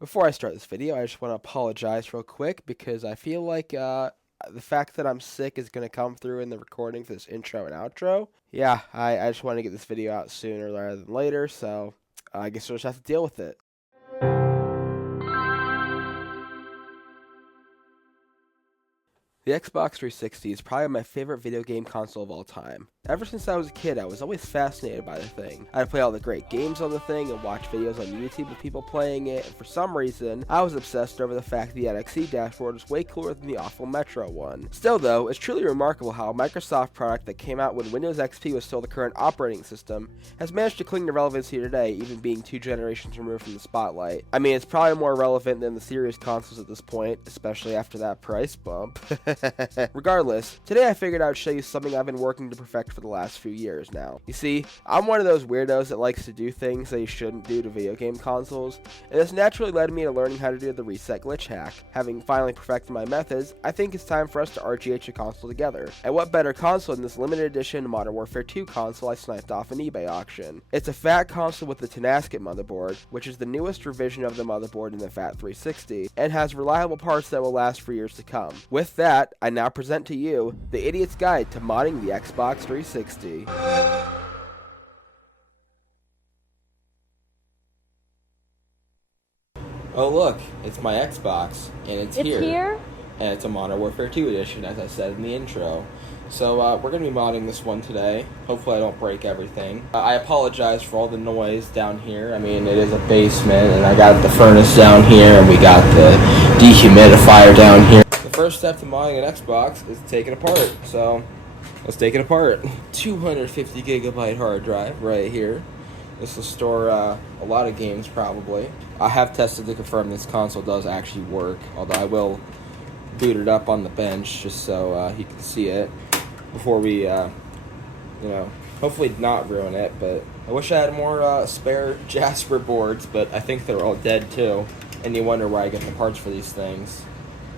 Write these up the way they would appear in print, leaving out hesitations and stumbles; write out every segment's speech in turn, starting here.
Before I start this video, I just want to apologize real quick because I feel like the fact that I'm sick is going to come through in the recording for this intro and outro. Yeah, I just want to get this video out sooner rather than later, so I guess we'll just have to deal with it. The Xbox 360 is probably my favorite video game console of all time. Ever since I was a kid, I was always fascinated by the thing. I'd play all the great games on the thing and watch videos on YouTube of people playing it, and for some reason, I was obsessed over the fact the NXT dashboard was way cooler than the awful Metro one. Still though, it's truly remarkable how a Microsoft product that came out when Windows XP was still the current operating system has managed to cling to relevancy today, even being 2 generations removed from the spotlight. I mean, it's probably more relevant than the series consoles at this point, especially after that price bump. Regardless, today I figured I would show you something I've been working to perfect for the last few years now. You see, I'm one of those weirdos that likes to do things that you shouldn't do to video game consoles, and this naturally led me to learning how to do the reset glitch hack. Having finally perfected my methods, I think it's time for us to RGH a console together. And what better console than this limited edition Modern Warfare 2 console I sniped off an eBay auction. It's a fat console with the Tenasket motherboard, which is the newest revision of the motherboard in the FAT 360, and has reliable parts that will last for years to come. With that, I now present to you the Idiot's Guide to Modding the Xbox 360. Oh look, it's my Xbox, and it's here. And it's a Modern Warfare 2 edition, as I said in the intro. So we're going to be modding this one today. Hopefully I don't break everything. I apologize for all the noise down here. I mean, it is a basement, and I got the furnace down here, and we got the dehumidifier down here. The first step to modding an Xbox is to take it apart. So let's take it apart. 250 gigabyte hard drive right here. This will store a lot of games probably. I have tested to confirm this console does actually work, although I will boot it up on the bench just so you can see it before we, hopefully not ruin it. But I wish I had more spare Jasper boards, but I think they're all dead too. And you wonder where I get the parts for these things.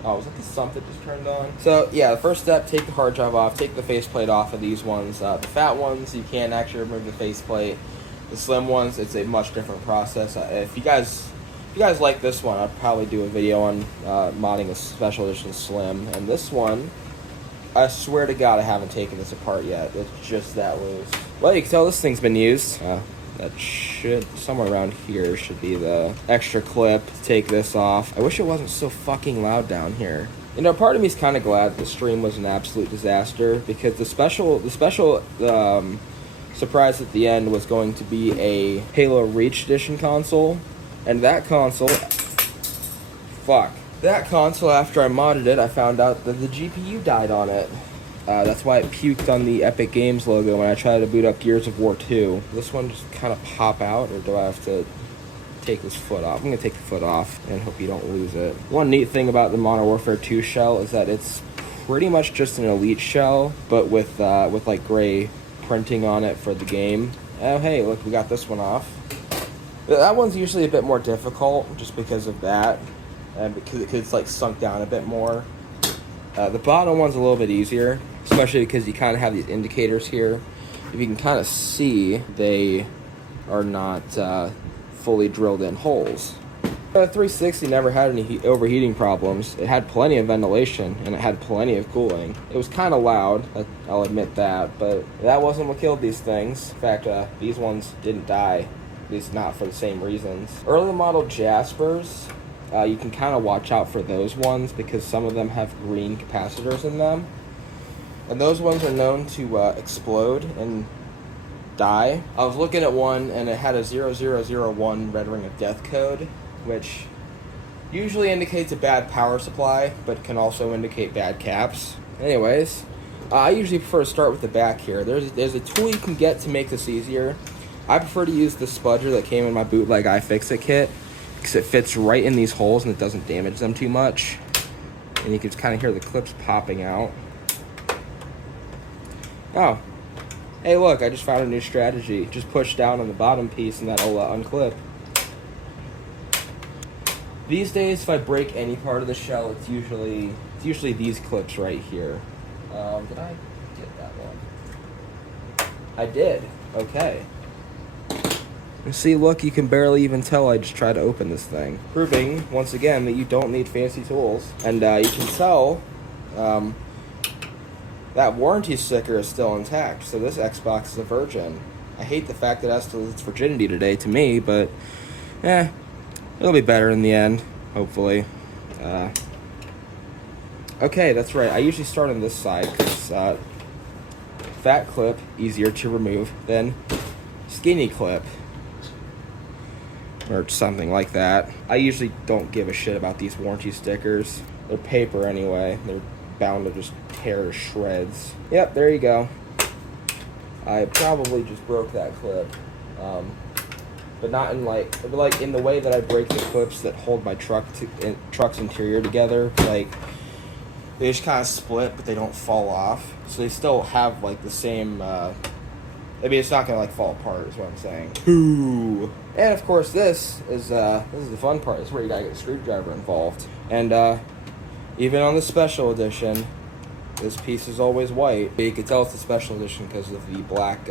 Oh, was that the sump that just turned on? So, yeah, the first step, take the hard drive off, take the faceplate off of these ones. The fat ones, you can actually remove the faceplate. The slim ones, it's a much different process. If you guys like this one, I'd probably do a video on modding a special edition slim. And this one, I swear to God, I haven't taken this apart yet. It's just that loose. Well, you can tell this thing's been used. That should, somewhere around here, should be the extra clip to take this off. I wish it wasn't so fucking loud down here. You know, part of me is kind of glad the stream was an absolute disaster, because the special surprise at the end was going to be a Halo Reach Edition console, and that console, after I modded it, I found out that the GPU died on it. That's why it puked on the Epic Games logo when I tried to boot up Gears of War 2. This one just kind of pop out, or do I have to take this foot off? I'm going to take the foot off and hope you don't lose it. One neat thing about the Modern Warfare 2 shell is that it's pretty much just an Elite shell, but with like gray printing on it for the game. Oh hey, look, we got this one off. That one's usually a bit more difficult just because of that, and because it's like sunk down a bit more. The bottom one's a little bit easier, especially because you kind of have these indicators here. If you can kind of see, they are not fully drilled in holes. The 360 never had any overheating problems. It had plenty of ventilation, and it had plenty of cooling. It was kind of loud, I'll admit that, but that wasn't what killed these things. In fact, these ones didn't die, at least not for the same reasons. Early model Jaspers, you can kind of watch out for those ones because some of them have green capacitors in them. And those ones are known to explode and die. I was looking at one and it had a 0001 red ring of death code, which usually indicates a bad power supply, but can also indicate bad caps. Anyways, I usually prefer to start with the back here. There's a tool you can get to make this easier. I prefer to use the spudger that came in my bootleg iFixit kit, because it fits right in these holes and it doesn't damage them too much. And you can kind of hear the clips popping out. Oh, hey look, I just found a new strategy. Just push down on the bottom piece and that'll unclip. These days, if I break any part of the shell, it's usually these clips right here. Did I get that one? I did. Okay. See, look, you can barely even tell I just tried to open this thing. Proving, once again, that you don't need fancy tools. And you can tell that warranty sticker is still intact, so this Xbox is a virgin. I hate the fact that it has to lose its virginity today to me, but it'll be better in the end, hopefully. Okay, that's right. I usually start on this side because fat clip, easier to remove than skinny clip. Or something like that. I usually don't give a shit about these warranty stickers. They're paper anyway. They're bound to just tear to shreds. Yep, there you go. I probably just broke that clip. But not in like in the way that I break the clips that hold my truck's interior together. Like, they just kind of split, but they don't fall off. So they still have like the same, I mean, it's not gonna like fall apart is what I'm saying. Ooh. And of course this is the fun part. This is where you gotta get a screwdriver involved. And even on the special edition, this piece is always white. You can tell it's a special edition because of the black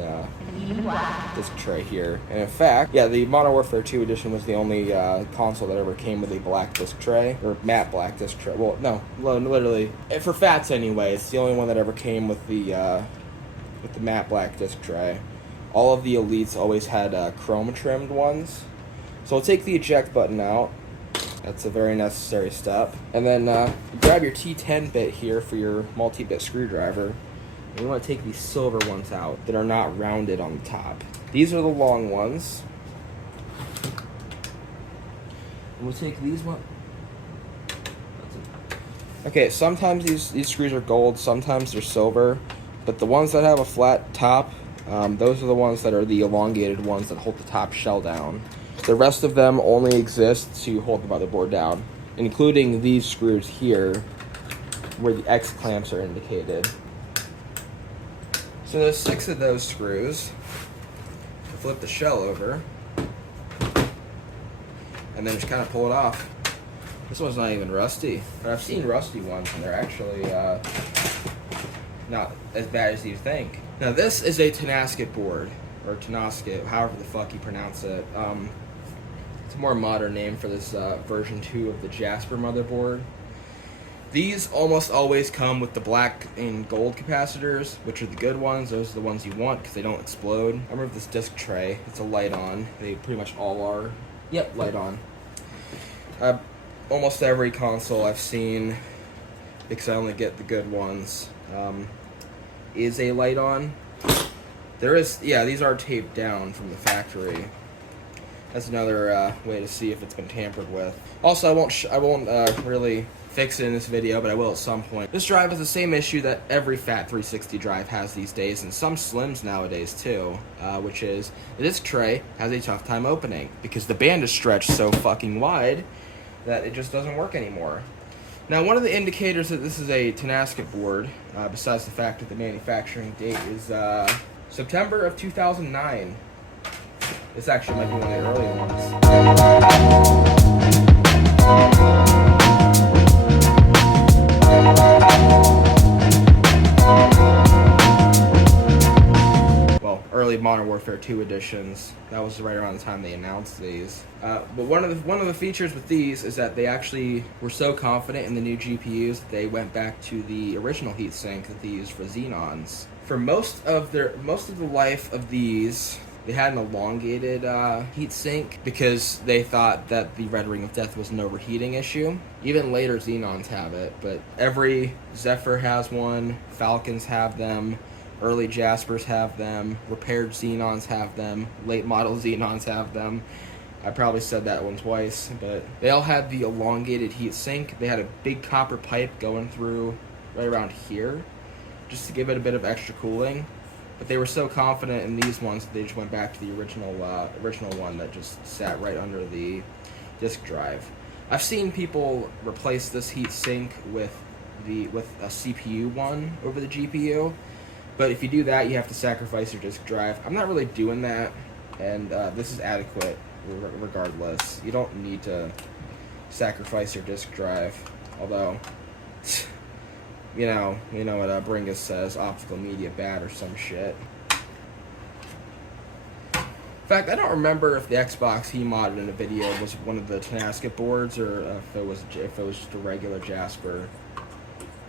disc tray here. And in fact, yeah, the Modern Warfare 2 edition was the only console that ever came with a black disc tray, or matte black disc tray. Well, no, literally, for FATs anyway, it's the only one that ever came with the matte black disc tray. All of the Elites always had chrome trimmed ones. So I'll take the eject button out. That's a very necessary step. And then you grab your T10 bit here for your multi-bit screwdriver. And you want to take these silver ones out that are not rounded on the top. These are the long ones. And we'll take these ones. Okay, sometimes these screws are gold, sometimes they're silver. But the ones that have a flat top, those are the ones that are the elongated ones that hold the top shell down. The rest of them only exist to hold the motherboard down, including these screws here, where the X clamps are indicated. So there's 6 of those screws. Flip the shell over, and then just kind of pull it off. This one's not even rusty, but I've seen rusty ones, and they're actually not as bad as you think. Now this is a Tenasket board, or Tenasket, however the fuck you pronounce it. It's a more modern name for this version 2 of the Jasper motherboard. These almost always come with the black and gold capacitors, which are the good ones. Those are the ones you want because they don't explode. I remember this disc tray. It's a light on. They pretty much all are. Yep, light on. Almost every console I've seen, because I only get the good ones, is a light on. There is, yeah, these are taped down from the factory. That's another way to see if it's been tampered with. Also, I won't really fix it in this video, but I will at some point. This drive has the same issue that every FAT360 drive has these days, and some Slims nowadays too, which is the disc tray has a tough time opening because the band is stretched so fucking wide that it just doesn't work anymore. Now, one of the indicators that this is a Tenasket board, besides the fact that the manufacturing date is September of 2009. This actually might be one of the early ones. Well, early Modern Warfare 2 editions. That was right around the time they announced these. But one of the features with these is that they actually were so confident in the new GPUs that they went back to the original heatsink that they used for Xenons. For most of the life of these, they had an elongated heatsink because they thought that the Red Ring of Death was an overheating issue. Even later Xenons have it, but every Zephyr has one, Falcons have them, early Jaspers have them, repaired Xenons have them, late model Xenons have them. I probably said that one twice, but they all had the elongated heatsink. They had a big copper pipe going through right around here just to give it a bit of extra cooling. But they were so confident in these ones that they just went back to the original one that just sat right under the disk drive. I've seen people replace this heat sink with a CPU one over the GPU, but if you do that, you have to sacrifice your disk drive. I'm not really doing that, and this is adequate regardless. You don't need to sacrifice your disk drive, although you know what Bringus says, optical media bad or some shit. fact, I don't remember if the Xbox he modded in a video was one of the Tenasket boards or if it was just a regular Jasper.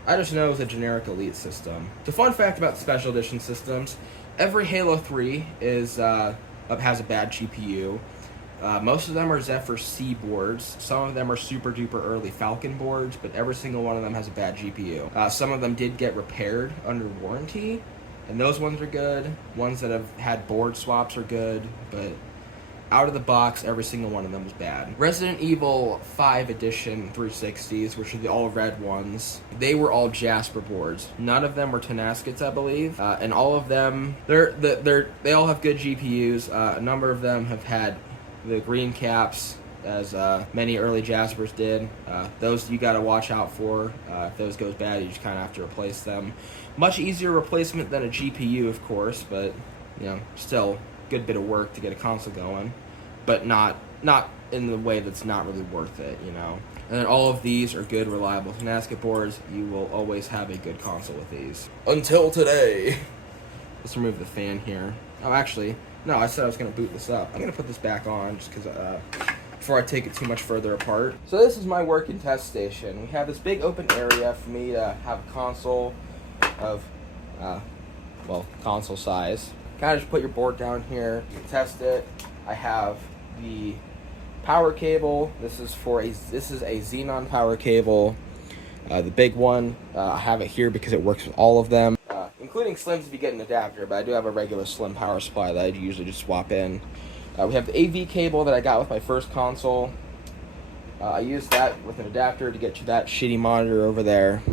I just know it was a generic Elite system. The fun fact about special edition systems, every Halo 3 has a bad GPU. Most of them are Zephyr C boards. Some of them are super duper early Falcon boards, but every single one of them has a bad GPU. Some of them did get repaired under warranty, and those ones are good. Ones that have had board swaps are good, but out of the box, every single one of them was bad. Resident Evil 5 Edition 360s, which are the all red ones, they were all Jasper boards. None of them were Tenaskets, I believe, and all of them, they all have good GPUs. A number of them have had the green caps, as many early Jaspers did. Those you got to watch out for. If those goes bad, you just kind of have to replace them. Much easier replacement than a GPU, of course, but still good bit of work to get a console going, but not in the way that's not really worth it, And then all of these are good, reliable Tenasket boards. You will always have a good console with these. Until today. Let's remove the fan here. Oh, actually, no, I said I was going to boot this up. I'm going to put this back on just because before I take it too much further apart. So this is my working test station. We have this big open area for me to have a console of, console size. Kind of just put your board down here, you can test it. I have the power cable. This is a Xenon power cable, the big one. I have it here because it works with all of them, including Slims if you get an adapter, but I do have a regular Slim power supply that I usually just swap in. We have the AV cable that I got with my first console. I used that with an adapter to get to that shitty monitor over there.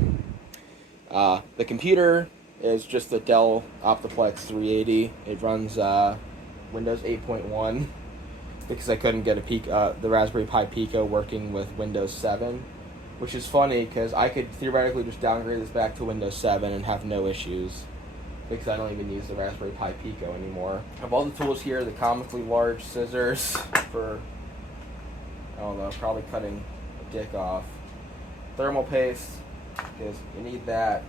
The computer is just the Dell Optiplex 380. It runs Windows 8.1 because I couldn't get the Raspberry Pi Pico working with Windows 7, which is funny because I could theoretically just downgrade this back to Windows 7 and have no issues because I don't even use the Raspberry Pi Pico anymore. I have all the tools here, the comically large scissors for, I don't know, probably cutting a dick off. Thermal paste, because you need that.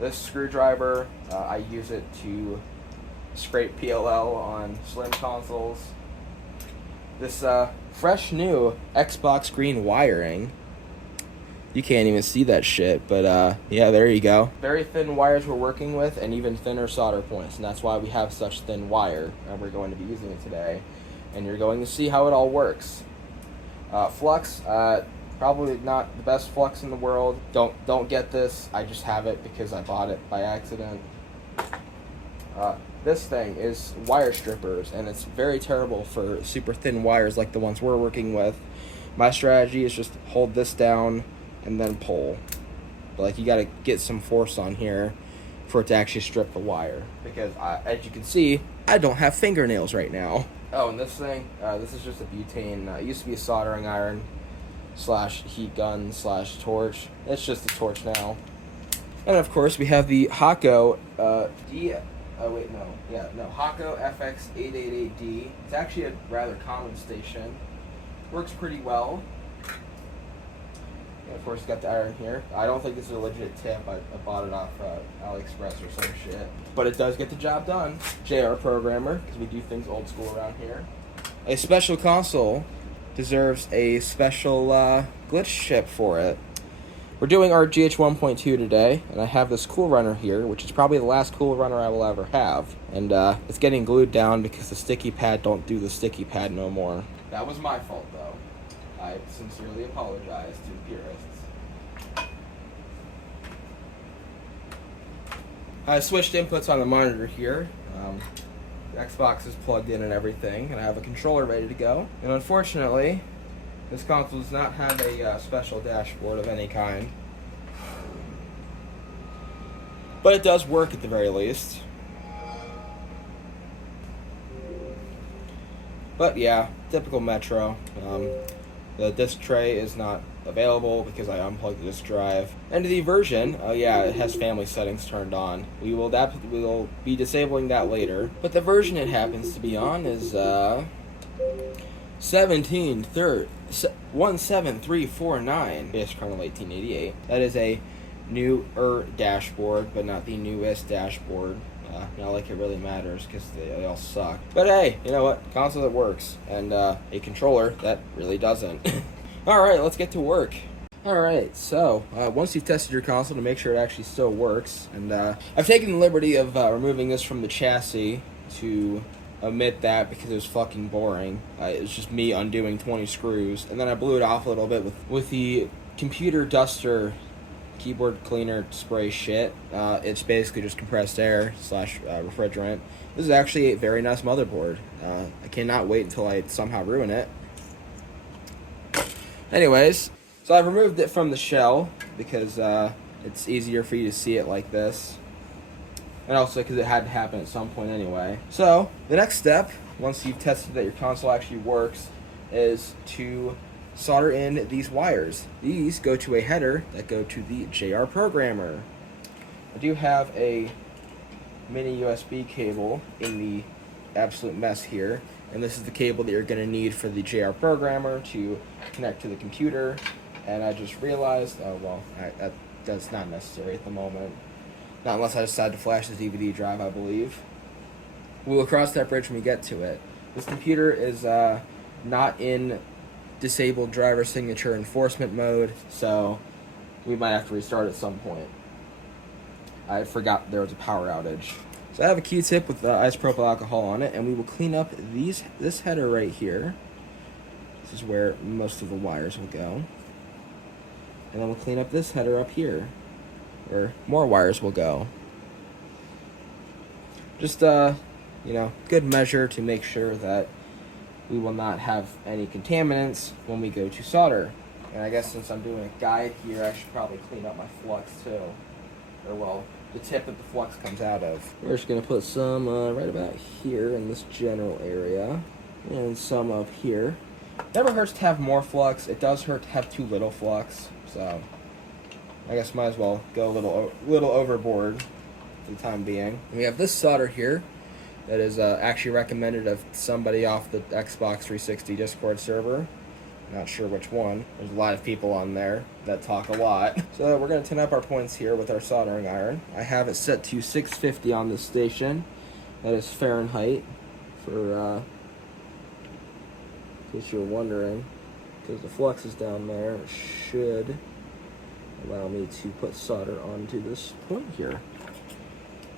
This screwdriver, I use it to scrape PLL on Slim consoles. This fresh new Xbox green wiring. You can't even see that shit, but yeah, there you go. Very thin wires we're working with, and even thinner solder points, and that's why we have such thin wire, and we're going to be using it today. And you're going to see how it all works. Flux, probably not the best flux in the world. Don't get this. I just have it because I bought it by accident. This thing is wire strippers, and it's very terrible for super thin wires like the ones we're working with. My strategy is just hold this down and then pull. But you gotta get some force on here for it to actually strip the wire. Because as you can see, I don't have fingernails right now. Oh, and this thing, this is just a butane. It used to be a soldering iron / heat gun / torch. It's just a torch now. And of course, we have the Hako Hako FX888D. It's actually a rather common station. Works pretty well. And of course, got the iron here. I don't think this is a legit tip. I bought it off AliExpress or some shit. But it does get the job done. JR programmer, because we do things old school around here. A special console deserves a special glitch chip for it. We're doing RGH 1.2 today, and I have this Cool Runner here, which is probably the last Cool Runner I will ever have. And it's getting glued down because the sticky pad don't do the sticky pad no more. That was my fault, though. I sincerely apologize to the purists. I switched inputs on the monitor here. The Xbox is plugged in and everything, and I have a controller ready to go. And unfortunately, this console does not have a special dashboard of any kind. But it does work at the very least. But yeah, typical Metro. The disk tray is not available because I unplugged the disk drive. And the version, it has family settings turned on. We will be disabling that later. But the version it happens to be on is 17349. Base kernel 1888. That is a newer dashboard, but not the newest dashboard. Not like it really matters because they all suck. But hey, you know what? Console that works, and a controller that really doesn't. Alright, let's get to work. Alright, so once you've tested your console to make sure it actually still works, and I've taken the liberty of removing this from the chassis to omit that because it was fucking boring. It was just me undoing 20 screws, and then I blew it off a little bit with the computer duster keyboard cleaner spray shit. It's basically just compressed air / refrigerant. This is actually a very nice motherboard. I cannot wait until I somehow ruin it. Anyways, so I've removed it from the shell because it's easier for you to see it like this. And also because it had to happen at some point anyway. So, the next step, once you've tested that your console actually works, is to solder in these wires. These go to a header that go to the JR programmer. I do have a mini USB cable in the absolute mess here, and this is the cable that you're going to need for the JR programmer to connect to the computer. And I just realized, that's not necessary at the moment. Not unless I decide to flash the DVD drive, I believe. We'll cross that bridge when we get to it. This computer is not in disabled driver signature enforcement mode, so we might have to restart at some point. I forgot there was a power outage. So I have a Q-tip with isopropyl alcohol on it, and we will clean up this header right here. This is where most of the wires will go. And then we'll clean up this header up here, where more wires will go. Just, good measure to make sure that we will not have any contaminants when we go to solder. And I guess since I'm doing a guide here, I should probably clean up my flux too. Or well, the tip that the flux comes out of. We're just going to put some right about here in this general area. And some up here. Never hurts to have more flux. It does hurt to have too little flux. So, I guess might as well go a little overboard for the time being. And we have this solder here that is actually recommended of somebody off the Xbox 360 Discord server. Not sure which one. There's a lot of people on there that talk a lot. So we're going to tin up our points here with our soldering iron. I have it set to 650 on this station. That is Fahrenheit, for in case you're wondering. Because the flux is down there, it should allow me to put solder onto this point here.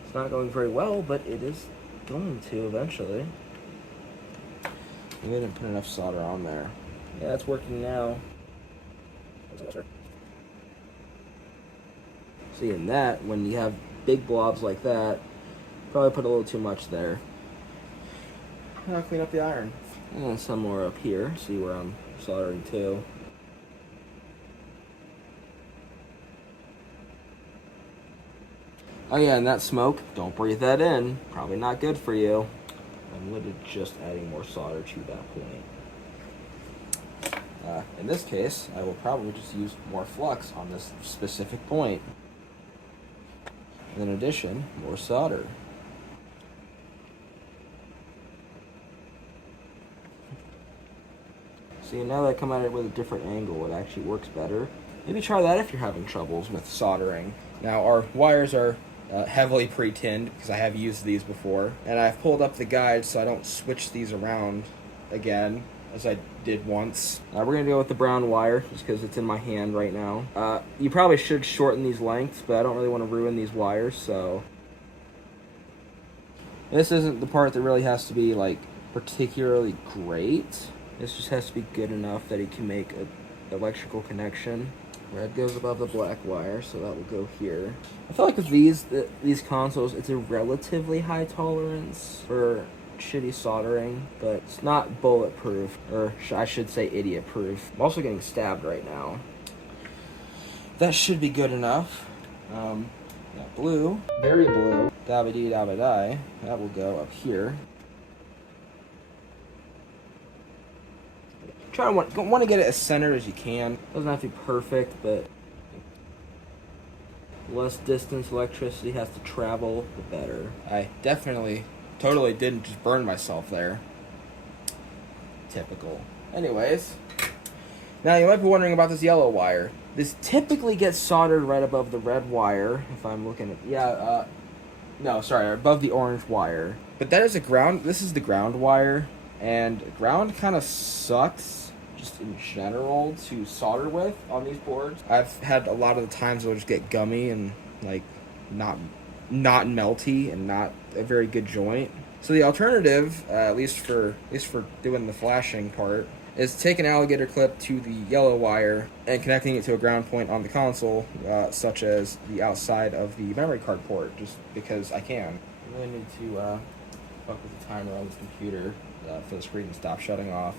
It's not going very well, but it is going to eventually. We didn't put enough solder on there. Yeah, it's working now. Seeing that, when you have big blobs like that, probably put a little too much there. I'll clean up the iron. And some more up here, see where I'm soldering to. Oh yeah, and that smoke, don't breathe that in. Probably not good for you. I'm literally just adding more solder to that point. In this case, I will probably just use more flux on this specific point. And in addition, more solder. See, now that I come at it with a different angle, it actually works better. Maybe try that if you're having troubles with soldering. Now, our wires are heavily pre-tinned because I have used these before. And I've pulled up the guide so I don't switch these around again, as I did once. We're going to go with the brown wire, just because it's in my hand right now. You probably should shorten these lengths, but I don't really want to ruin these wires, so... This isn't the part that really has to be, like, particularly great. This just has to be good enough that it can make an electrical connection. Red goes above the black wire, so that will go here. I feel like with these consoles, it's a relatively high tolerance for shitty soldering, but it's not bulletproof, or I should say idiot-proof. I'm also getting stabbed right now. That should be good enough. Got blue, very blue, dabba-dee-dabba-die. That will go up here. Want to get it as centered as you can. Doesn't have to be perfect, but less distance electricity has to travel, the better. I totally didn't just burn myself there. Typical. Anyways, now you might be wondering about this yellow wire. This typically gets soldered right above the red wire. If I'm looking at, No, sorry, above the orange wire. But that is a ground, this is the ground wire, and ground kind of sucks, just in general, to solder with on these boards. I've had a lot of the times it'll just get gummy and, like, not melty and not a very good joint. So the alternative, at least for doing the flashing part, is take an alligator clip to the yellow wire and connecting it to a ground point on the console, such as the outside of the memory card port, just because I can. I really need to fuck with the timer on this computer for the screen to stop shutting off.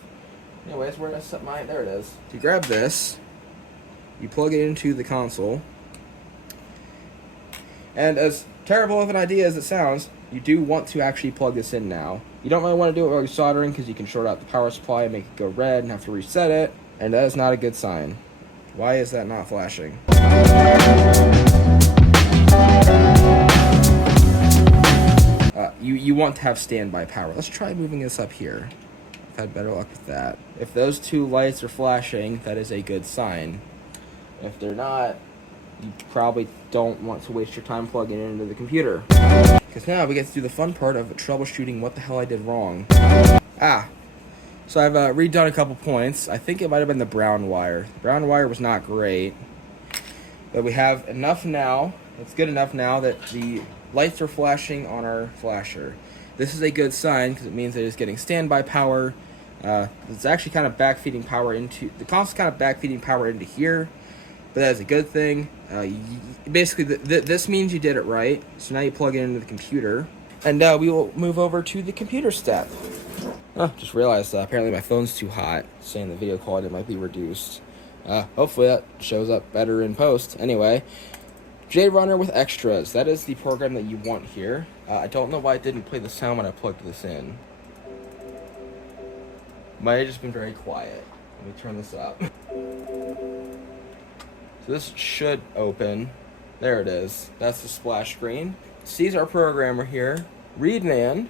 Anyways, where did I set mine? There it is. To grab this, you plug it into the console, and as terrible of an idea as it sounds, you do want to actually plug this in now. You don't really want to do it while you're soldering because you can short out the power supply and make it go red and have to reset it, and that is not a good sign. Why is that not flashing? You want to have standby power. Let's try moving this up here. I've had better luck with that. If those two lights are flashing, that is a good sign. If they're not, you probably don't want to waste your time plugging it into the computer. Because now we get to do the fun part of troubleshooting what the hell I did wrong. So I've redone a couple points. I think it might have been the brown wire. The brown wire was not great. But we have enough now. It's good enough now that the lights are flashing on our flasher. This is a good sign because it means that it's getting standby power. It's actually kind of backfeeding power into... The console's kind of backfeeding power into here. But that is a good thing. Basically, this means you did it right. So now you plug it into the computer. And we will move over to the computer step. Just realized apparently my phone's too hot, saying the video quality might be reduced. Hopefully that shows up better in post. Anyway, JRunner with extras. That is the program that you want here. I don't know why it didn't play the sound when I plugged this in. Might have just been very quiet. Let me turn this up. So this should open. There it is. That's the splash screen. It sees our programmer here. Read NAND.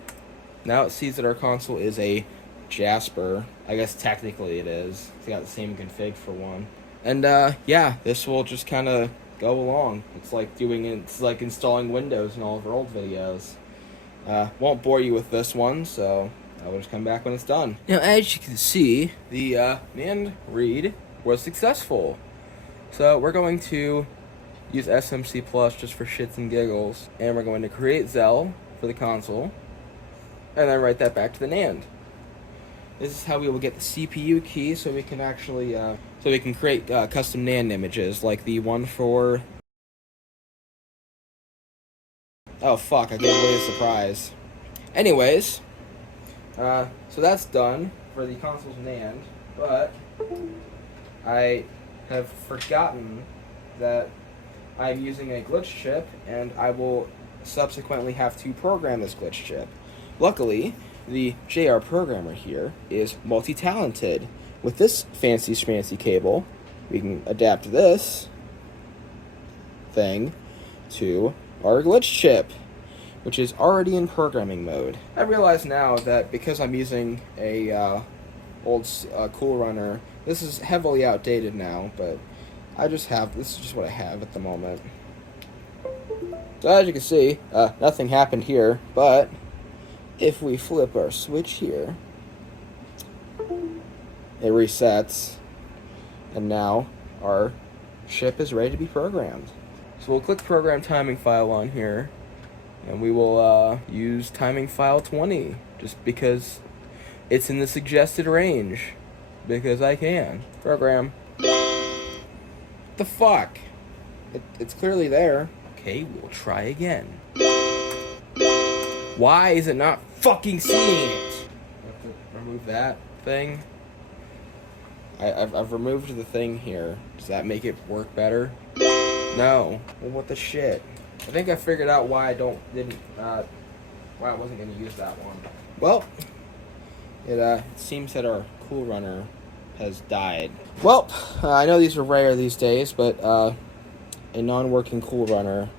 Now it sees that our console is a Jasper. I guess technically it is. It's got the same config for one. And yeah, this will just kind of go along. It's like installing Windows in all of our old videos. Won't bore you with this one, so I will just come back when it's done. Now, as you can see, the NAND read was successful. So we're going to use SMC Plus just for shits and giggles, and we're going to create Zell for the console, and then write that back to the NAND. This is how we will get the CPU key, so we can actually, create custom NAND images, like the one for... Oh fuck, I gave away the surprise. Anyways, so that's done for the console's NAND, but I have forgotten that I'm using a glitch chip, and I will subsequently have to program this glitch chip. Luckily, the JR programmer here is multi-talented. With this fancy schmancy cable, we can adapt this thing to our glitch chip, which is already in programming mode. I realize now that because I'm using a old Cool Runner, this is heavily outdated now, but this is just what I have at the moment. So as you can see, nothing happened here, but if we flip our switch here, it resets, and now our chip is ready to be programmed. So we'll click Program Timing File on here, and we will use Timing File 20, just because it's in the suggested range, because I can. Program. The fuck? It's clearly there. Okay, we'll try again. Why is it not fucking seeing it? I have to remove that thing. I've removed the thing here. Does that make it work better? No. Well, what the shit? I think I figured out why I wasn't going to use that one. Well, it seems that our Cool Runner has died. Well, I know these are rare these days, but a non-working Cool Runner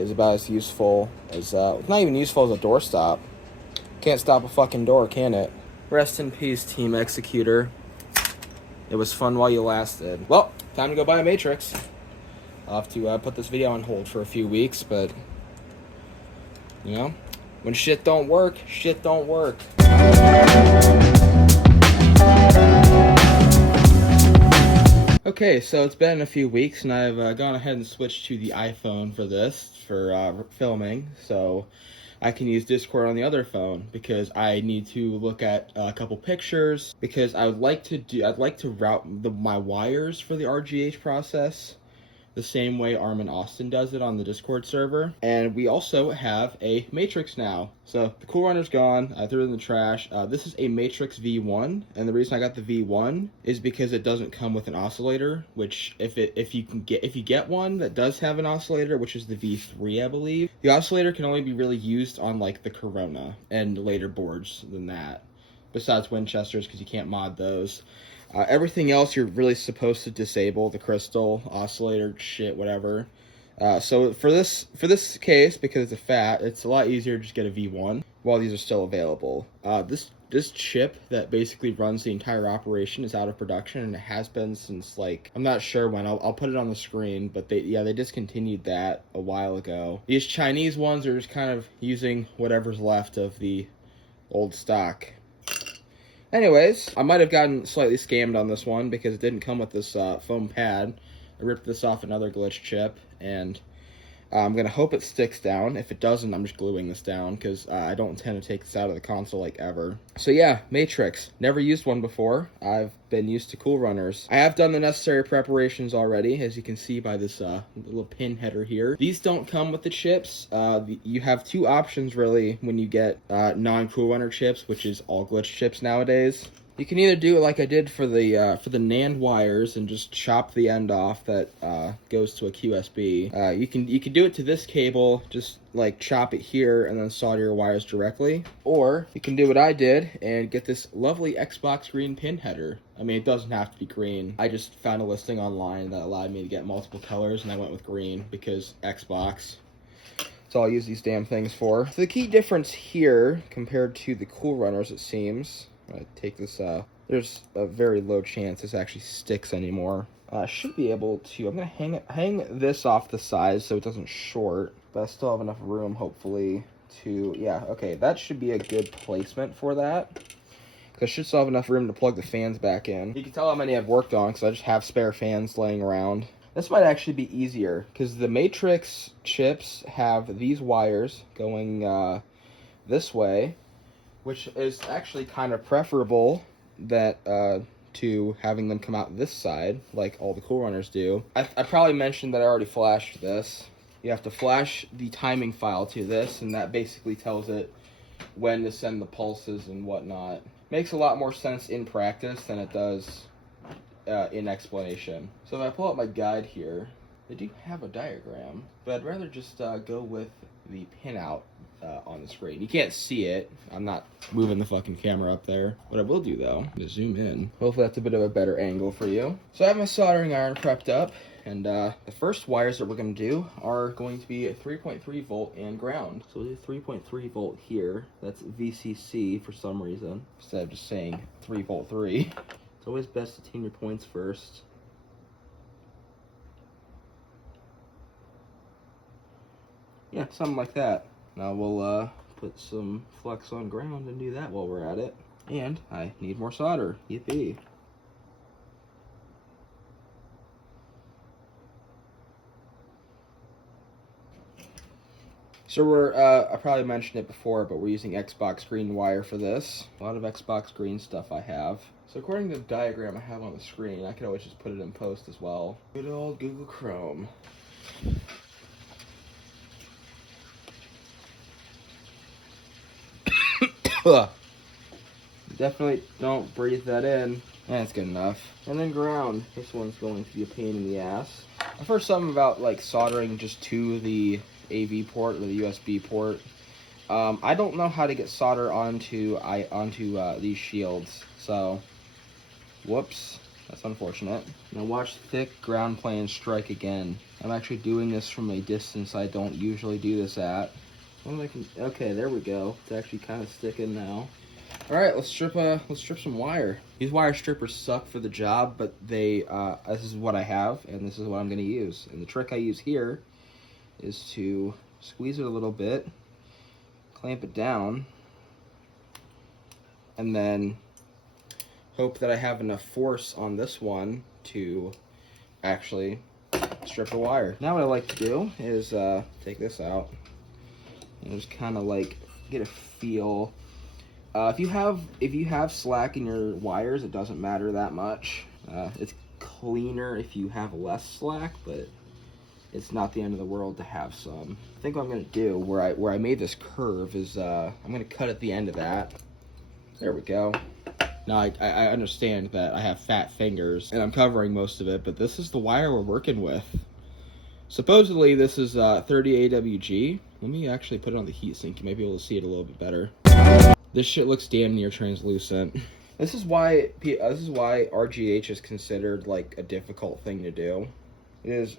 is about as useful as, it's not even useful as a doorstop. Can't stop a fucking door, can it? Rest in peace, Team Executor. It was fun while you lasted. Well, time to go buy a Matrix. I'll have to put this video on hold for a few weeks, but You know, when shit don't work, shit don't work. Okay, so it's been a few weeks, and I've gone ahead and switched to the iPhone for this, for filming, so I can use Discord on the other phone, because I need to look at a couple pictures, because I'd like to route my wires for the RGH process the same way Armin Austin does it on the Discord server. And we also have a Matrix now. So the Cool Runner's gone. I threw it in the trash. This is a Matrix V1, and the reason I got the V1 is because it doesn't come with an oscillator. Which if you get one that does have an oscillator, which is the V3, I believe, the oscillator can only be really used on like the Corona and later boards than that. Besides Winchesters, because you can't mod those. Everything else you're really supposed to disable, the crystal, oscillator, shit, whatever. So for this case, because it's a FAT, it's a lot easier to just get a V1 while these are still available. This chip that basically runs the entire operation is out of production, and it has been since, like, I'm not sure when. I'll put it on the screen, but they discontinued that a while ago. These Chinese ones are just kind of using whatever's left of the old stock. Anyways, I might have gotten slightly scammed on this one because it didn't come with this foam pad. I ripped this off another glitch chip, and I'm going to hope it sticks down. If it doesn't, I'm just gluing this down because I don't intend to take this out of the console like ever. So yeah, Matrix. Never used one before. I've been used to Cool Runners. I have done the necessary preparations already, as you can see by this little pin header here. These don't come with the chips. You have two options really when you get non-Cool Runner chips, which is all glitch chips nowadays. You can either do it like I did for the NAND wires and just chop the end off that goes to a QSB. You can do it to this cable, just like chop it here and then solder your wires directly. Or you can do what I did and get this lovely Xbox green pin header. I mean, it doesn't have to be green. I just found a listing online that allowed me to get multiple colors, and I went with green because Xbox. That's all I use these damn things for. So the key difference here compared to the Cool Runners, it seems. I take this, there's a very low chance this actually sticks anymore. I should be able to, I'm going to hang this off the sides so it doesn't short, but I still have enough room, hopefully, to, yeah, okay, that should be a good placement for that. Because I should still have enough room to plug the fans back in. You can tell how many I've worked on, because I just have spare fans laying around. This might actually be easier, because the Matrix chips have these wires going this way, which is actually kind of preferable that to having them come out this side, like all the Cool Runners do. I probably mentioned that I already flashed this. You have to flash the timing file to this, and that basically tells it when to send the pulses and whatnot. Makes a lot more sense in practice than it does in explanation. So if I pull up my guide here, they do have a diagram, but I'd rather just go with the pinout on the screen. You can't see it. I'm not moving the fucking camera up there. What I will do though is zoom in. Hopefully that's a bit of a better angle for you. So I have my soldering iron prepped up, and the first wires that we're going to do are going to be a 3.3 volt and ground. So we'll do 3.3 volt here. That's VCC for some reason, instead of just saying 3 volt 3. It's always best to tune your points first. Yeah, something like that. Now we'll put some flux on ground and do that while we're at it. And I need more solder. Yippee. So I probably mentioned it before, but we're using Xbox green wire for this. A lot of Xbox green stuff I have. So according to the diagram I have on the screen, I could always just put it in post as well. Good old Google Chrome. Definitely don't breathe that in. That's good enough. And then ground. This one's going to be a pain in the ass. I've heard something about like soldering just to the AV port or the USB port. I don't know how to get solder onto these shields, so whoops, that's unfortunate. Now watch thick ground plane strike again. I'm actually doing this from a distance I don't usually do this at. Okay, there we go. It's actually kind of sticking now. All right, let's strip some wire. These wire strippers suck for the job, but this is what I have, and this is what I'm going to use. And the trick I use here is to squeeze it a little bit, clamp it down, and then hope that I have enough force on this one to actually strip the wire. Now what I like to do is take this out and just kind of like get a feel. If you have slack in your wires, it doesn't matter that much. It's cleaner if you have less slack, but it's not the end of the world to have some. I think what I'm gonna do, where I made this curve, is I'm gonna cut at the end of that. There we go. Now I understand that I have fat fingers and I'm covering most of it, but this is the wire we're working with. Supposedly this is 30 AWG. Let me actually put it on the heatsink. You might be able to see it a little bit better. This shit looks damn near translucent. This is why RGH is considered like a difficult thing to do. It is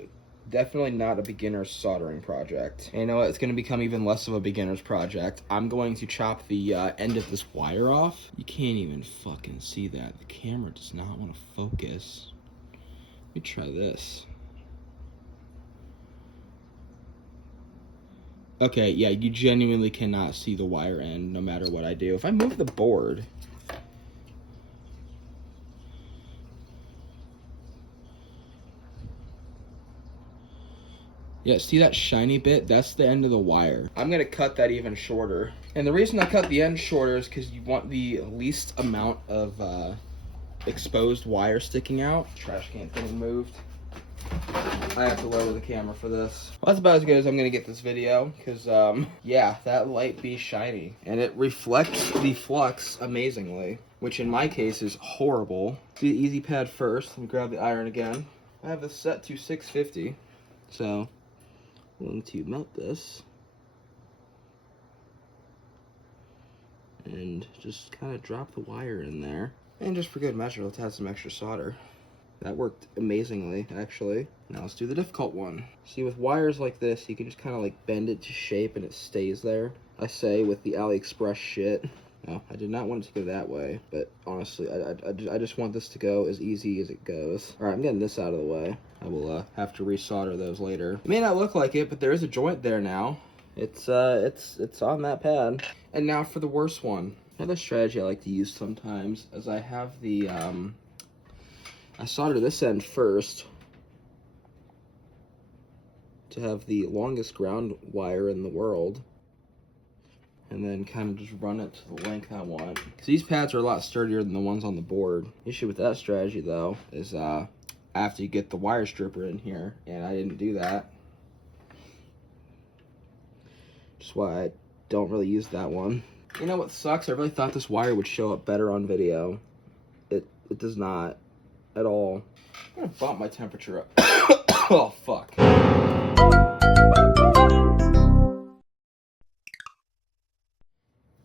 definitely not a beginner's soldering project. And you know what? It's going to become even less of a beginner's project. I'm going to chop the end of this wire off. You can't even fucking see that. The camera does not want to focus. Let me try this. Okay, yeah, you genuinely cannot see the wire end no matter what I do. If I move the board, yeah, see that shiny bit? That's the end of the wire. I'm gonna cut that even shorter. And the reason I cut the end shorter is because you want the least amount of exposed wire sticking out. Trash can getting moved. I have to lower the camera for this. Well, that's about as good as I'm gonna get this video, because yeah, that light be shiny and it reflects the flux amazingly, which in my case is horrible. Do the easy pad first. Let me grab the iron again. I have this set to 650, so I'm going to melt this and just kind of drop the wire in there, and just for good measure, let's add some extra solder. That worked amazingly, actually. Now let's do the difficult one. See, with wires like this, you can just kind of like bend it to shape and it stays there. I say with the AliExpress shit. No, I did not want it to go that way, but honestly, I just want this to go as easy as it goes. All right, I'm getting this out of the way. I will have to resolder those later. It may not look like it, but there is a joint there now. It's on that pad. And now for the worst one. Another strategy I like to use sometimes is I have the I solder this end first to have the longest ground wire in the world, and then kind of just run it to the length I want. Because these pads are a lot sturdier than the ones on the board. The issue with that strategy though is after you get the wire stripper in here, and I didn't do that. Just why I don't really use that one. You know what sucks? I really thought this wire would show up better on video. It does not at all. I'm gonna bump my temperature up. Oh fuck.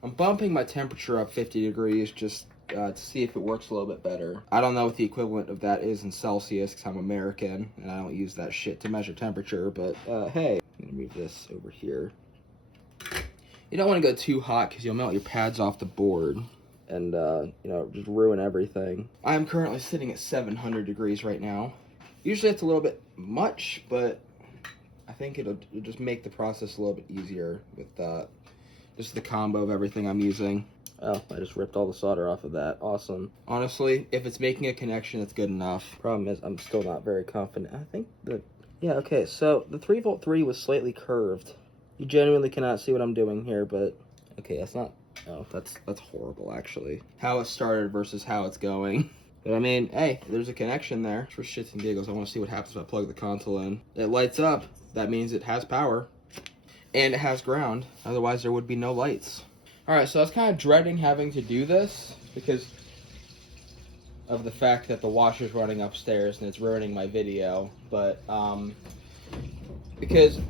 I'm bumping my temperature up 50 degrees just to see if it works a little bit better. I don't know what the equivalent of that is in Celsius because I'm American and I don't use that shit to measure temperature, but hey. I'm gonna move this over here. You don't want to go too hot because you'll melt your pads off the board and you know, just ruin everything. I'm currently sitting at 700 degrees right now. Usually it's a little bit much, but I think it'll just make the process a little bit easier with just the combo of everything I'm using. Oh, I just ripped all the solder off of that. Awesome. Honestly, if it's making a connection, it's good enough. Problem is, I'm still not very confident. I think that, yeah, okay, so the 3V 3 was slightly curved. You genuinely cannot see what I'm doing here, but okay, that's not, oh, that's horrible, actually. How it started versus how it's going. But I mean, hey, there's a connection there. For shits and giggles, I want to see what happens if I plug the console in. It lights up. That means it has power. And it has ground. Otherwise, there would be no lights. Alright, so I was kind of dreading having to do this because of the fact that the washer's running upstairs and it's ruining my video. But, because...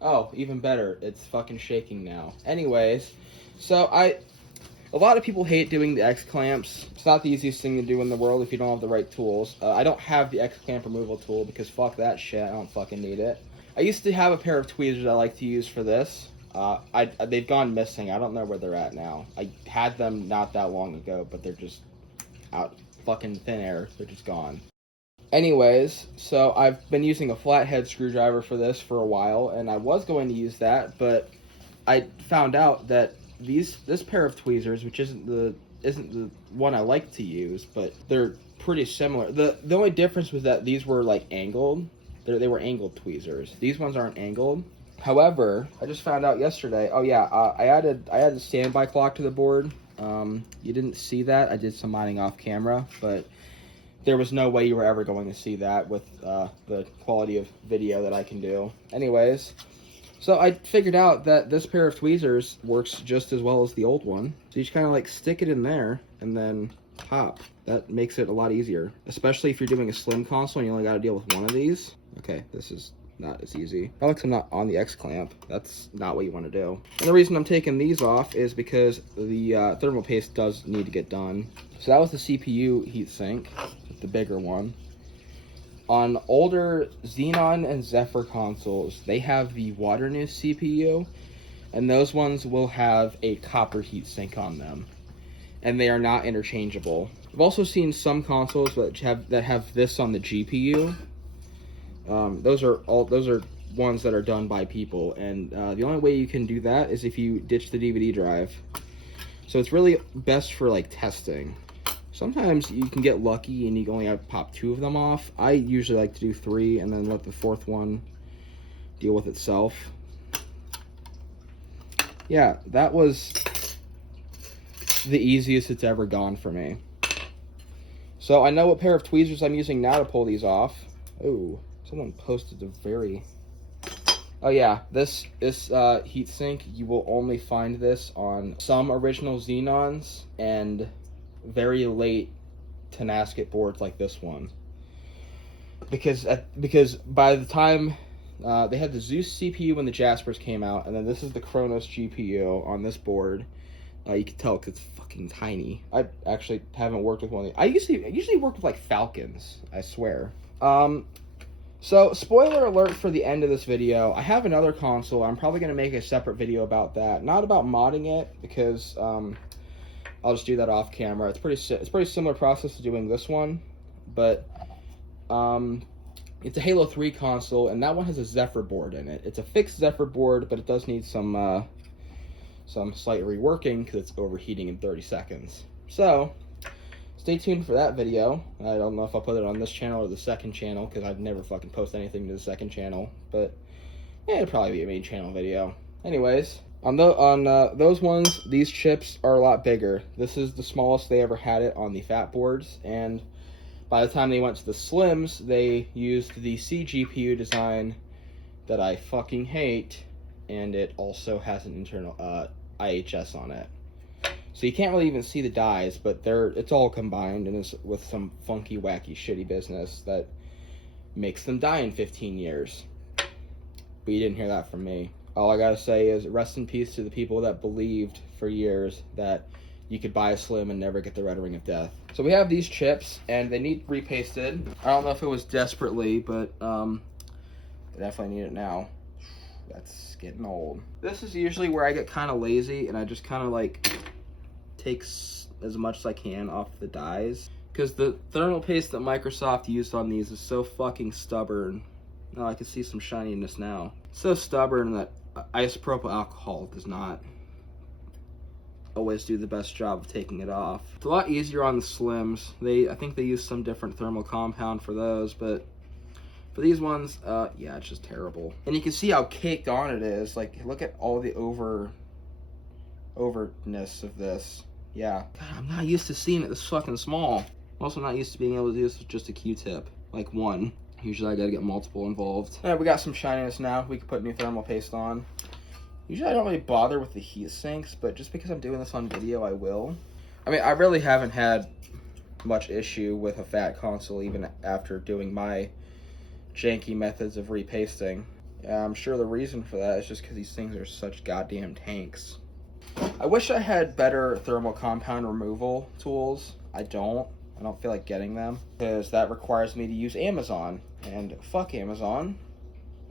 oh, even better. It's fucking shaking now. Anyways, so a lot of people hate doing the X-clamps. It's not the easiest thing to do in the world if you don't have the right tools. I don't have the X-clamp removal tool because fuck that shit. I don't fucking need it. I used to have a pair of tweezers I like to use for this. They've gone missing. I don't know where they're at now. I had them not that long ago, but they're just out fucking thin air. They're just gone. Anyways, so I've been using a flathead screwdriver for this for a while, and I was going to use that, but I found out that this pair of tweezers, which isn't the one I like to use, but they're pretty similar. The only difference was that these were like angled. They were angled tweezers. These ones aren't angled. However, I just found out yesterday. Oh yeah, I added a standby clock to the board. You didn't see that. I did some mining off camera, but there was no way you were ever going to see that with the quality of video that I can do. Anyways, so I figured out that this pair of tweezers works just as well as the old one. So you just kind of like stick it in there and then pop. That makes it a lot easier, especially if you're doing a slim console and you only got to deal with one of these. Okay, this is not as easy. Alex, I'm not on the X clamp. That's not what you want to do. And the reason I'm taking these off is because the thermal paste does need to get done. So that was the CPU heatsink, the bigger one. On older Xenon and Zephyr consoles, they have the water new CPU, and those ones will have a copper heatsink on them, and they are not interchangeable. I've also seen some consoles that have this on the GPU. Those are ones that are done by people, and the only way you can do that is if you ditch the DVD drive. So it's really best for like testing. Sometimes you can get lucky and you only have to pop 2 of them off. I usually like to do 3 and then let the 4th one deal with itself. Yeah, that was the easiest it's ever gone for me. So I know what pair of tweezers I'm using now to pull these off. Oh, someone posted a very... Oh yeah, this heatsink, you will only find this on some original Xenons and very late Tenasket boards like this one. Because by the time they had the Zeus CPU when the Jaspers came out, and then this is the Kronos GPU on this board. You can tell because it's fucking tiny. I actually haven't worked with one of these. I usually work with like Falcons, I swear. So, spoiler alert for the end of this video. I have another console. I'm probably going to make a separate video about that. Not about modding it, because I'll just do that off camera. It's pretty similar process to doing this one, but it's a Halo 3 console, and that one has a Zephyr board in it. It's a fixed Zephyr board, but it does need some slight reworking because it's overheating in 30 seconds. So, stay tuned for that video. I don't know if I'll put it on this channel or the second channel, because I've never fucking post anything to the second channel, but yeah, it'll probably be a main channel video. Anyways, on those ones, these chips are a lot bigger. This is the smallest they ever had it on the fat boards, and by the time they went to the slims, they used the cGPU design that I fucking hate, and it also has an internal IHS on it. So you can't really even see the dies, but it's all combined, and it's with some funky, wacky, shitty business that makes them die in 15 years. But you didn't hear that from me. All I gotta say is rest in peace to the people that believed for years that you could buy a Slim and never get the Red Ring of Death. So we have these chips, and they need repasted. I don't know if it was desperately, but I definitely need it now. That's getting old. This is usually where I get kind of lazy, and I just kind of like takes as much as I can off the dies, because the thermal paste that Microsoft used on these is so fucking stubborn. Oh, I can see some shininess now. So stubborn that isopropyl alcohol does not always do the best job of taking it off. It's a lot easier on the Slims. I think they use some different thermal compound for those, but for these ones, yeah, it's just terrible. And you can see how caked on it is. Like, look at all the overness of this. Yeah. God, I'm not used to seeing it this fucking small. I'm also not used to being able to do this with just a Q-tip. Like one. Usually I gotta get multiple involved. Alright, we got some shininess now. We can put new thermal paste on. Usually I don't really bother with the heat sinks, but just because I'm doing this on video, I will. I mean, I really haven't had much issue with a fat console even after doing my janky methods of repasting. Yeah, I'm sure the reason for that is just because these things are such goddamn tanks. I wish I had better thermal compound removal tools. I don't feel like getting them, because that requires me to use Amazon, and fuck Amazon,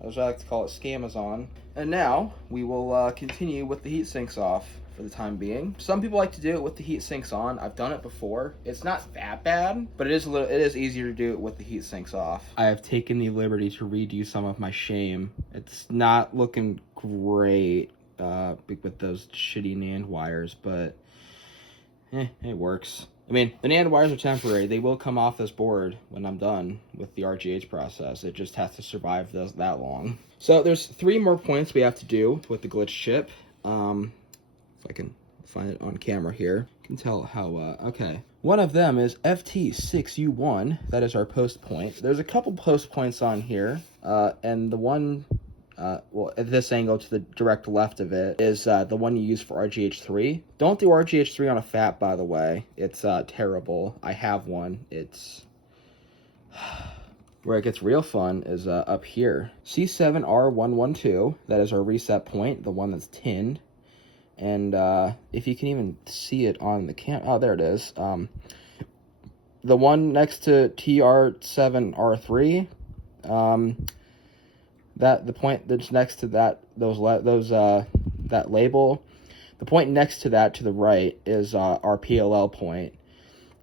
as I like to call it, Scamazon. And now we will continue with the heat sinks off for the time being. Some people like to do it with the heat sinks on. I've done it before. It's not that bad, but it is easier to do it with the heat sinks off. I have taken the liberty to redo some of my shame. It's not looking great, with those shitty NAND wires, but it works. I mean, the NAND wires are temporary. They will come off this board when I'm done with the RGH process. It just has to survive that long. So there's 3 more points we have to do with the glitch chip. If I can find it on camera here, you can tell how, okay. One of them is FT6U1. That is our post point. There's a couple post points on here, and the one, well, at this angle to the direct left of it is the one you use for RGH3. Don't do RGH3 on a FAT, by the way. It's terrible. I have one. It's... Where it gets real fun is up here. C7R112. That is our reset point, the one that's tinned. And if you can even see it on the oh, there it is. The one next to TR7R3, that the point that's next to that that label, the point next to that to the right is our PLL point.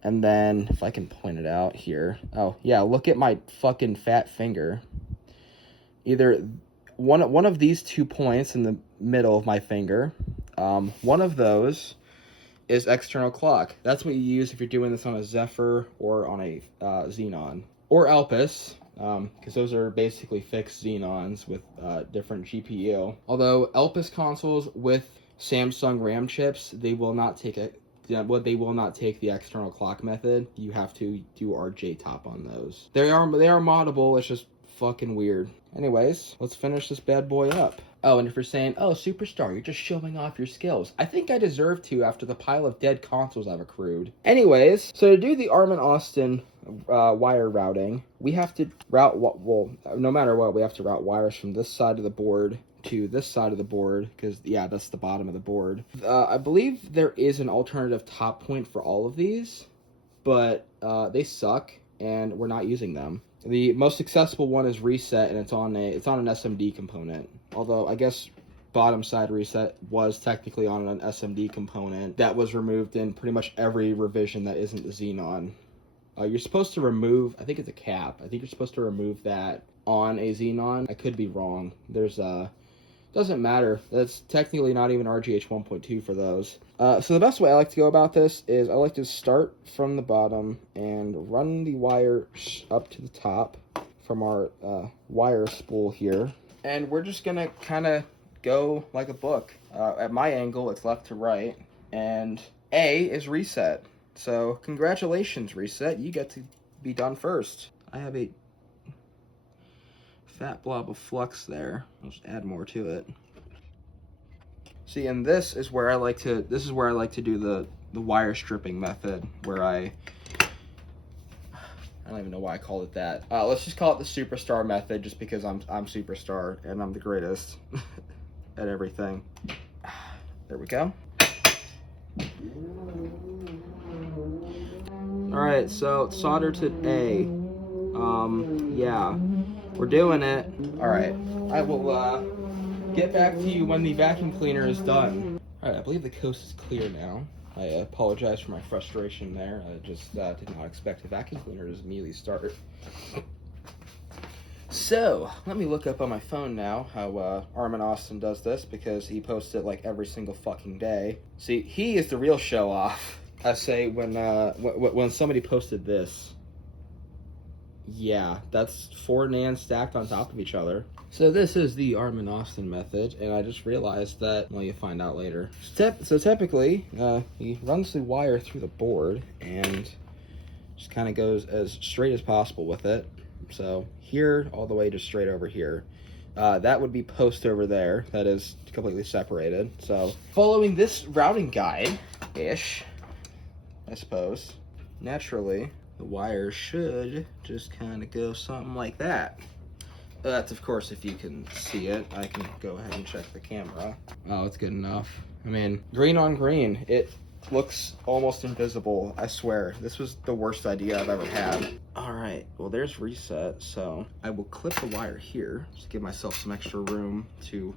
And then if I can point it out here, oh yeah, look at my fucking fat finger. Either one of these 2 points in the middle of my finger. One of those is external clock. That's what you use if you're doing this on a Zephyr or on a Xenon. Or Elpis, because those are basically fixed Xenons with different GPU. Although Elpis consoles with Samsung RAM chips, they will not take they will not take the external clock method. You have to do RJ-top on those. They are moddable, it's just fucking weird. Anyways, let's finish this bad boy up. Oh, and if you're saying, oh, Superstar, you're just showing off your skills. I think I deserve to after the pile of dead consoles I've accrued. Anyways, so to do the Armin Austin wire routing, we have to route, well, no matter what, we have to route wires from this side of the board to this side of the board, because, yeah, that's the bottom of the board. I believe there is an alternative top point for all of these, but they suck, and we're not using them. The most accessible one is reset, and it's on an SMD component. Although I guess bottom side reset was technically on an SMD component that was removed in pretty much every revision that isn't the Xenon. You're supposed to remove, I think it's a cap. I think you're supposed to remove that on a Xenon. I could be wrong. There's doesn't matter. That's technically not even RGH 1.2 for those. So the best way I like to go about this is I like to start from the bottom and run the wire up to the top from our wire spool here. And we're just going to kind of go like a book. At my angle, it's left to right. And A is reset. So congratulations, reset. You get to be done first. I have a fat blob of flux there. I'll just add more to it. See, and this is where I like to do the wire stripping method, where I don't even know why I called it that. Let's just call it the Superstar method, just because I'm Superstar and I'm the greatest at everything. There we go. All right, so solder to A. Yeah. We're doing it. All right, I will get back to you when the vacuum cleaner is done. All right, I believe the coast is clear now. I apologize for my frustration there. I just did not expect the vacuum cleaner to immediately start. So, let me look up on my phone now how Armin Austin does this, because he posts it like every single fucking day. See, he is the real show-off. I say when somebody posted this, yeah, that's 4 NAND stacked on top of each other. So this is the Armin Austin method, and I just realized that, well, you'll find out later. So typically, he runs the wire through the board and just kind of goes as straight as possible with it. So here, all the way just straight over here. That would be post over there. That is completely separated. So following this routing guide-ish, I suppose, naturally, the wire should just kind of go something like that. That's, of course, if you can see it. I can go ahead and check the camera. Oh, it's good enough. I mean, green on green. It looks almost invisible, I swear. This was the worst idea I've ever had. All right, well, there's reset. So I will clip the wire here, just give myself some extra room to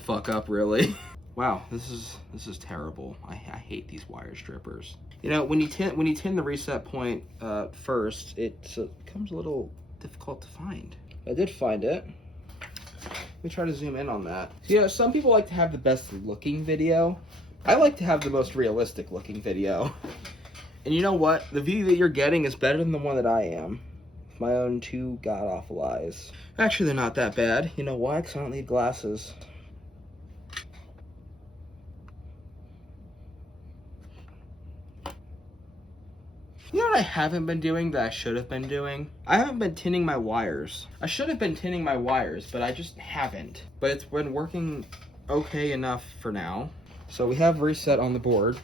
fuck up, really. Wow, this is terrible. I hate these wire strippers. You know, when you tin the reset point first, it becomes a little difficult to find. I did find it. me try to zoom in on that. So, you know, some people like to have the best looking video. I like to have the most realistic looking video. And you know what? The view that you're getting is better than the one that I am. My own two god-awful eyes. Actually, they're not that bad. You know why? Because I don't need glasses. You know what I haven't been doing that I should have been doing? I haven't been tinning my wires. I should have been tinning my wires, but I just haven't. But it's been working okay enough for now. So we have reset on the board,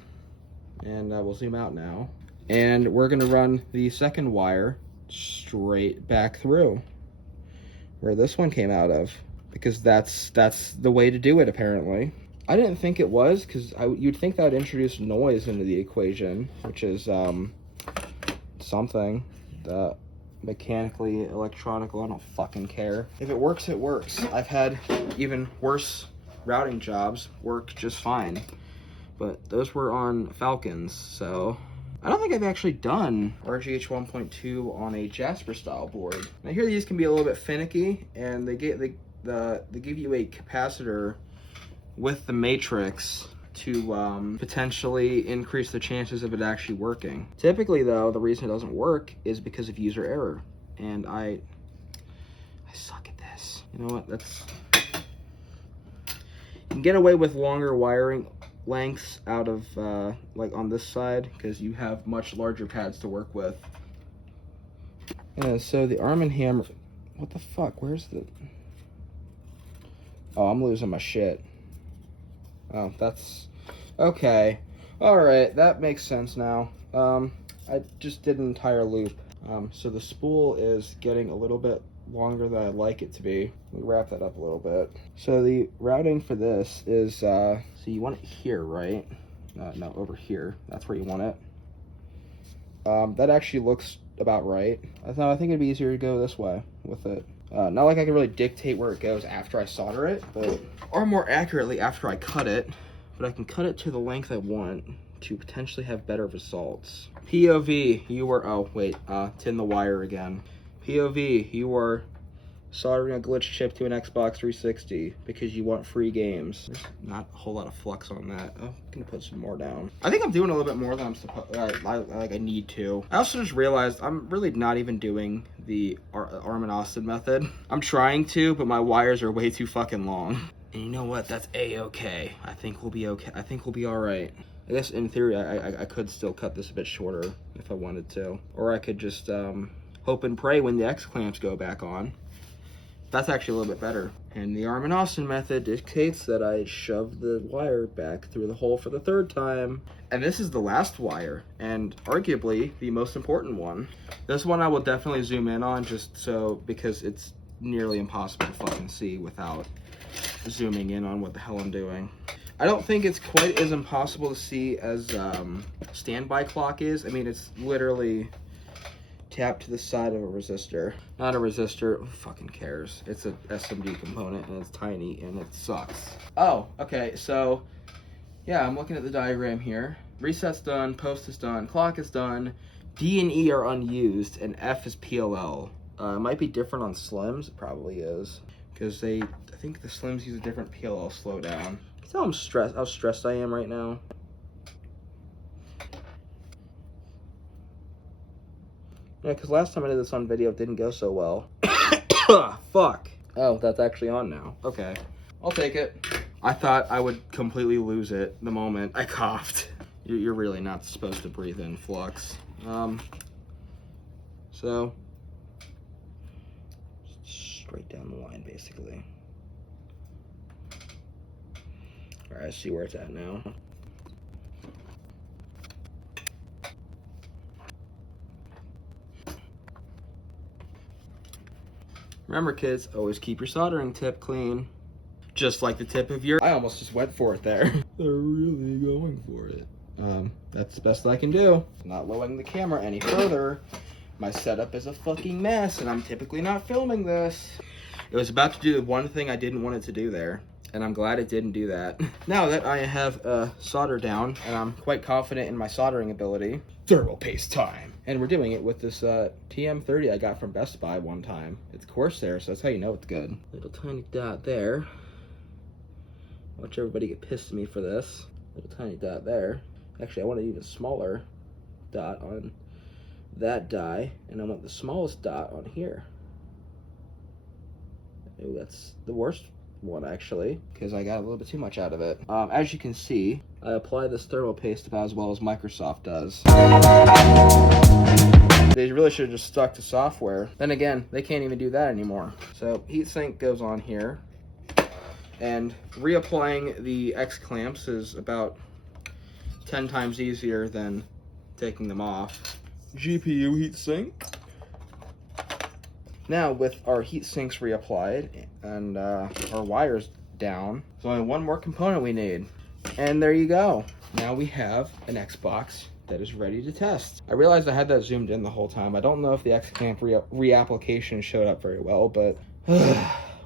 and we'll zoom out now. And we're gonna run the second wire straight back through where this one came out of, because that's the way to do it apparently. I didn't think it was, because you'd think that would introduce noise into the equation, which is something that mechanically, electronical, I don't fucking care. If it works, it works. I've had even worse routing jobs work just fine, but those were on Falcons, so I don't think I've actually done RGH 1.2 on a Jasper style board. I hear these can be a little bit finicky, and they give you a capacitor with the matrix to potentially increase the chances of it actually working. Typically though, the reason it doesn't work is because of user error, and I suck at this. You know what, you can get away with longer wiring lengths out of like on this side, because you have much larger pads to work with. So the Arm & Hammer, what the fuck, where's the, oh, I'm losing my shit. Oh, that's okay. All right, that makes sense now. I just did an entire loop. So the spool is getting a little bit longer than I'd like it to be. Let me wrap that up a little bit. So the routing for this is, so you want it here, right? No, over here. That's where you want it. That actually looks about right. I think it'd be easier to go this way with it. Not like I can really dictate where it goes after I solder it, but, or more accurately after I cut it, but I can cut it to the length I want to potentially have better results. POV, you are, oh wait, tin the wire again. POV, you are soldering a glitch chip to an Xbox 360 because you want free games. There's not a whole lot of flux on that. Oh, I'm gonna put some more down. I think I'm doing a little bit more than I'm supposed, like I need to. I also just realized I'm really not even doing the Arm & Austin method. I'm trying to, but my wires are way too fucking long. And you know what? That's a-okay. I think we'll be okay. I think we'll be all right. I guess in theory, I could still cut this a bit shorter if I wanted to. Or I could just hope and pray when the X-clamps go back on. That's actually a little bit better. And the Arm & Austin method dictates that I shove the wire back through the hole for the third time. And this is the last wire, and arguably the most important one. This one I will definitely zoom in on, just so, because it's nearly impossible to fucking see without zooming in on what the hell I'm doing. I don't think it's quite as impossible to see as standby clock is. I mean, it's literally tapped to the side of a resistor. Not a resistor, who fucking cares? It's a SMD component, and it's tiny, and it sucks. Oh, okay, so, yeah, I'm looking at the diagram here. Reset's done, post is done, clock is done, D and E are unused, and F is PLL. It might be different on Slims, it probably is, because I think the Slims use a different PLL slowdown. See how how stressed I am right now? Yeah, because last time I did this on video, it didn't go so well. Fuck. Oh, that's actually on now. Okay, I'll take it. I thought I would completely lose it the moment I coughed. You're really not supposed to breathe in flux. So, straight down the line, basically. All right, I see where it's at now. Remember, kids, always keep your soldering tip clean. Just like the tip of your... I almost just went for it there. They're really going for it. That's the best I can do. Not lowering the camera any further. My setup is a fucking mess, and I'm typically not filming this. It was about to do the one thing I didn't want it to do there, and I'm glad it didn't do that. Now that I have solder down, and I'm quite confident in my soldering ability, thermal paste time. And we're doing it with this TM30 I got from Best Buy one time. It's Corsair, so that's how you know it's good. Little tiny dot there. Watch everybody get pissed at me for this. Little tiny dot there. Actually, I want an even smaller dot on that die, and I want the smallest dot on here. Ooh, that's the worst one actually, because I got a little bit too much out of it. As you can see, I apply this thermal paste about as well as Microsoft does. They really should have just stuck to software. Then again, they can't even do that anymore. So heatsink goes on here, and reapplying the X clamps is about 10 times easier than taking them off. GPU heatsink. Now with our heat sinks reapplied and our wires down, there's only one more component we need. And there you go. Now we have an Xbox that is ready to test. I realized I had that zoomed in the whole time. I don't know if the X-Clamp reapplication showed up very well, but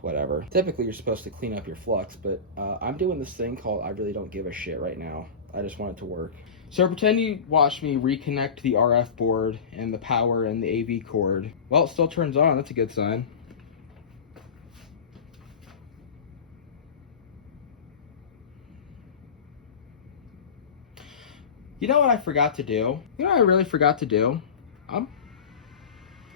whatever. Typically you're supposed to clean up your flux, but I'm doing this thing called I really don't give a shit right now. I just want it to work. So pretend you watched me reconnect the RF board and the power and the AV cord. Well, it still turns on. That's a good sign. You know what I forgot to do? You know what I really forgot to do? I'm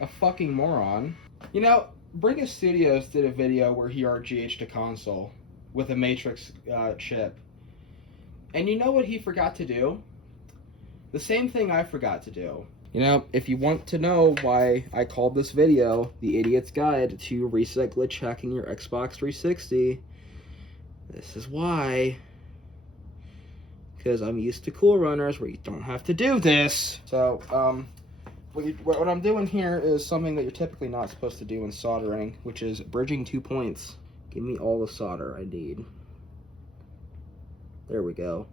a fucking moron. You know, Bringus Studios did a video where he RGH'd a console with a Matrix chip. And you know what he forgot to do? The same thing I forgot to do. You know, if you want to know why I called this video The Idiot's Guide to Reset Glitch Hacking Your Xbox 360, this is why. Because I'm used to Cool Runners where you don't have to do this. So, what I'm doing here is something that you're typically not supposed to do in soldering, which is bridging 2 points. Give me all the solder I need. There we go.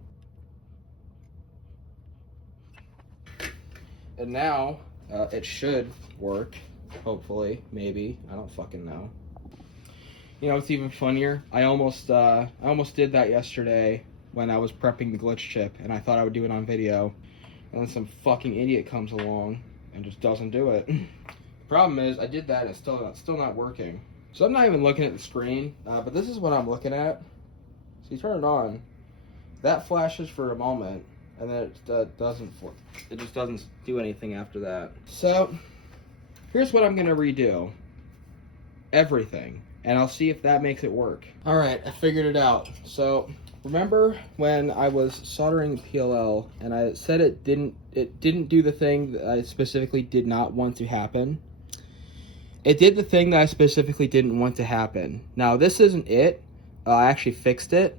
And now, it should work, hopefully, maybe. I don't fucking know. You know, it's even funnier. I almost did that yesterday when I was prepping the glitch chip, and I thought I would do it on video. And then some fucking idiot comes along and just doesn't do it. The problem is, I did that and it's still not working. So I'm not even looking at the screen, but this is what I'm looking at. So you turn it on. That flashes for a moment, and then it just doesn't do anything after that. So here's what I'm gonna redo. Everything. And I'll see if that makes it work. Alright, I figured it out. So remember when I was soldering PLL and I said it didn't do the thing that I specifically did not want to happen? It did the thing that I specifically didn't want to happen. Now this isn't it. I actually fixed it.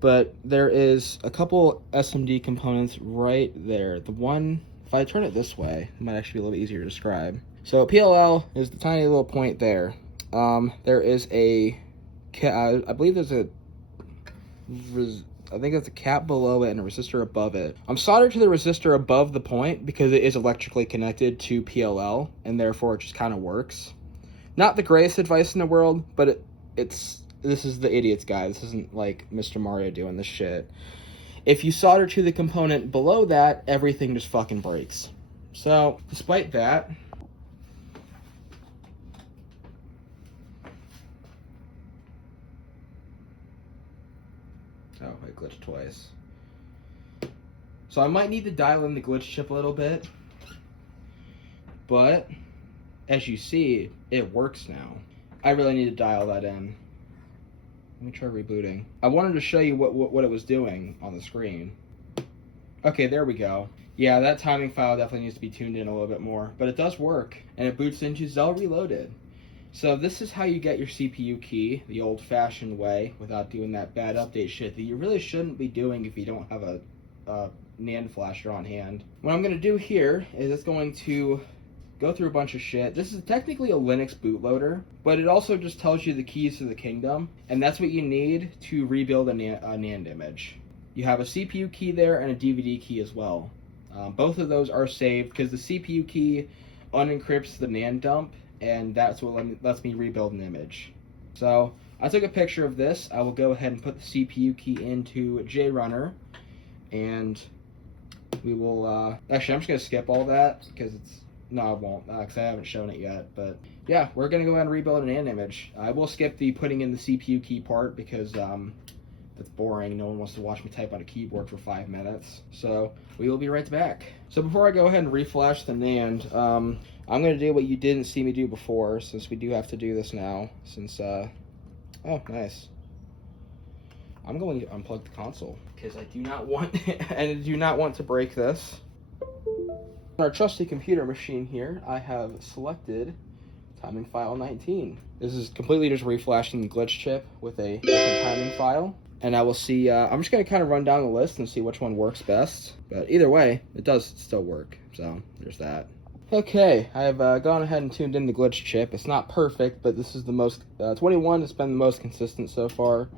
But there is a couple SMD components right there. The one, if I turn it this way, it might actually be a little bit easier to describe. So PLL is the tiny little point there. There is I believe there's I think there's a cap below it and a resistor above it. I'm soldered to the resistor above the point because it is electrically connected to PLL, and therefore it just kind of works. Not the greatest advice in the world, but this is the idiot's guide. This isn't like Mr. Mario doing this shit. If you solder to the component below that, everything just fucking breaks. So, despite that, oh, I glitched twice. So I might need to dial in the glitch chip a little bit, but as you see, it works now. I really need to dial that in. Let me try rebooting. I wanted to show you what it was doing on the screen. Okay, there we go. Yeah, that timing file definitely needs to be tuned in a little bit more, but it does work, and it boots into Zell Reloaded. So this is how you get your CPU key, the old-fashioned way, without doing that bad update shit that you really shouldn't be doing if you don't have a NAND flasher on hand. What I'm going to do here is it's going to go through a bunch of shit. This is technically a Linux bootloader, but it also just tells you the keys to the kingdom, and that's what you need to rebuild a NAND image. You have a CPU key there and a DVD key as well. Both of those are saved because the CPU key unencrypts the NAND dump, and that's what lets me rebuild an image. So I took a picture of this. I will go ahead and put the CPU key into JRunner, and we will, actually, I'm just going to skip all that because it's, no, I won't, because I haven't shown it yet. But yeah, we're going to go ahead and rebuild an NAND image. I will skip the putting in the CPU key part because that's boring. No one wants to watch me type on a keyboard for 5 minutes. So we will be right back. So before I go ahead and reflash the NAND, I'm going to do what you didn't see me do before, since we do have to do this now. Since, oh, nice. I'm going to unplug the console because I do not want, and I do not want to break this. On our trusty computer machine here, I have selected timing file 19. This is completely just reflashing the glitch chip with a different timing file. And I will see, I'm just going to kind of run down the list and see which one works best. But either way, it does still work. So there's that. Okay, I've gone ahead and tuned in the glitch chip. It's not perfect, but this is the most, 21 has been the most consistent so far.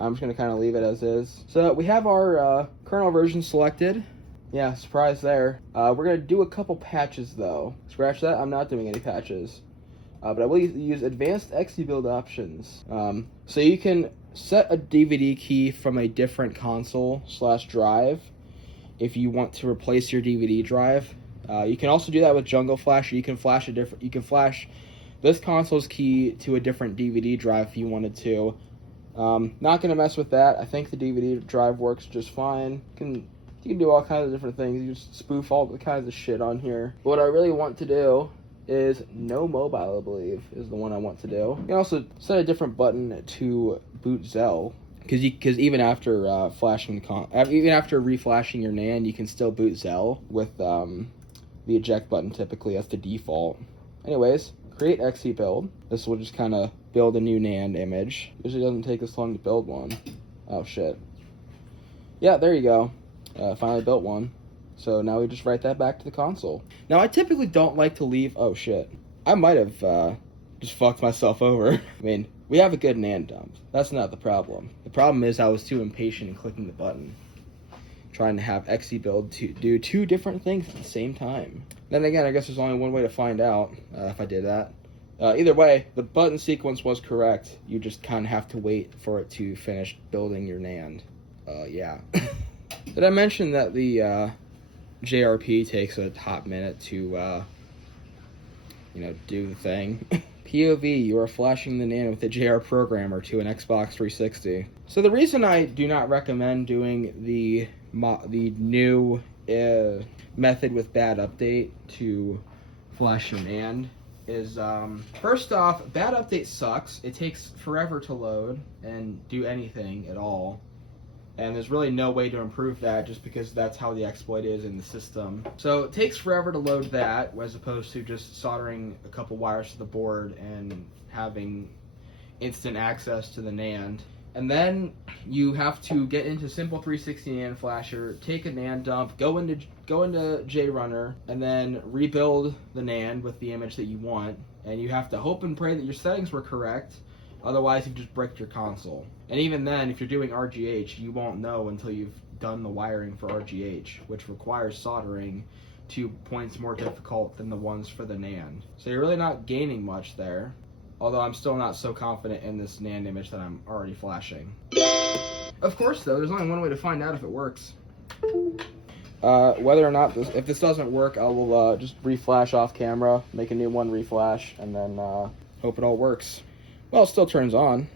I'm just going to kind of leave it as is. So we have our kernel version selected. Yeah, surprise there. We're going to do a couple patches though. Scratch that, I'm not doing any patches. But I will use advanced XE build options. So you can set a DVD key from a different console / drive if you want to replace your DVD drive. You can also do that with Jungle Flash. Or you can flash this console's key to a different DVD drive if you wanted to. Not gonna mess with that. I think the DVD drive works just fine. You can do all kinds of different things. You just spoof all kinds of shit on here. But what I really want to do is no mobile, I believe, is the one I want to do. You can also set a different button to boot Zell, because even after even after reflashing your NAND, you can still boot Zell with the eject button. Typically, that's the default. Anyways, create XE build. This will just kind of build a new NAND image. Usually doesn't take this long to build one. Oh shit. Yeah, there you go. Finally built one. So now we just write that back to the console. Now I typically don't like to leave, oh shit. I might have just fucked myself over. I mean, we have a good NAND dump. That's not the problem. The problem is I was too impatient in clicking the button. Trying to have XE build to do 2 different things at the same time. Then again, I guess there's only one way to find out if I did that. Either way, the button sequence was correct. You just kind of have to wait for it to finish building your NAND. Yeah. Did I mention that the JRP takes a hot minute to, do the thing? POV, you are flashing the NAND with the JR programmer to an Xbox 360. So the reason I do not recommend doing the new method with bad update to flash your NAND is, first off, bad update sucks. It takes forever to load and do anything at all. And there's really no way to improve that just because that's how the exploit is in the system. So it takes forever to load that as opposed to just soldering a couple wires to the board and having instant access to the NAND. And then you have to get into Simple 360 NAND Flasher, take a NAND dump, go into JRunner, and then rebuild the NAND with the image that you want. And you have to hope and pray that your settings were correct. Otherwise, you just break your console. And even then, if you're doing RGH, you won't know until you've done the wiring for RGH, which requires soldering to points more difficult than the ones for the NAND. So you're really not gaining much there. Although I'm still not so confident in this NAND image that I'm already flashing. Of course, though, there's only one way to find out if it works. Whether or not if this doesn't work, I will just reflash off camera, make a new one reflash, and then hope it all works. Well, it still turns on.